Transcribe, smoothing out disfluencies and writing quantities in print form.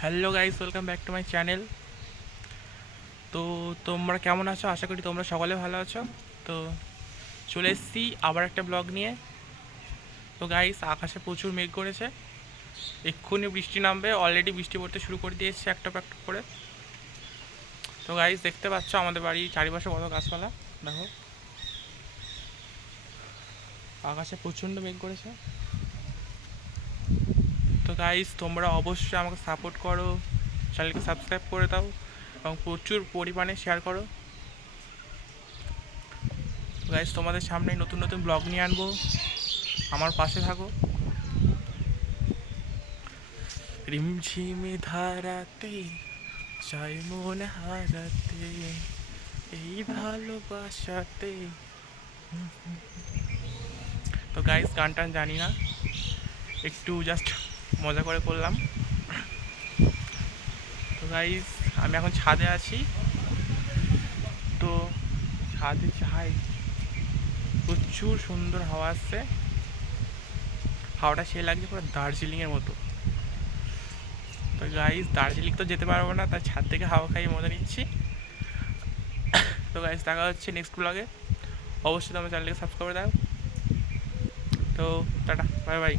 Hello guys, welcome back to my channel. তো তোমরা কেমন আছো? আশা করি তোমরা সকলে ভালো আছো। তো চলে এসেছি আবার একটা ব্লগ নিয়ে। তো গাইস, আকাশে প্রচুর মেঘ করেছে, এক্ষুনি বৃষ্টি নামবে। অলরেডি বৃষ্টি পড়তে শুরু করে দিয়েছে একটা একটা করে। তো গাইস, দেখতে পাচ্ছ আমাদের বাড়ির চারিপাশে কত গাছপালা। দেখো, আকাশে প্রচণ্ড মেঘ করেছে। তো গাইস, তোমরা অবশ্যই আমাকে সাপোর্ট করো, চ্যানেলকে সাবস্ক্রাইব করে দাও এবং প্রচুর পরিমাণে শেয়ার করো। গাইস, তোমাদের সামনে নতুন নতুন ব্লগ নিয়ে আনবো, আমার পাশে থাকো। রিমঝিমে ধারাতে চাই মন হারাতে, এই ভালোবাসাতে। তো গাইস, গান টান জানি না, একটু জাস্ট মজা করে করলাম। তো গাইস, আমি এখন ছাদে আছি। তো ছাদে যাই, প্রচুর সুন্দর হাওয়া আসছে। হাওয়াটা সে লাগছে পুরো দার্জিলিংয়ের মতো। তো গাইস, দার্জিলিং তো যেতে পারবো না, তাই ছাদ থেকে হাওয়া খাইয়ে মজা নিচ্ছি। তো গাইস, দেখা হচ্ছে নেক্সট ব্লগে। অবশ্যই তোমার চ্যানেলকে সাবস্ক্রাইব করে দাও। তো টাটা, বাই বাই।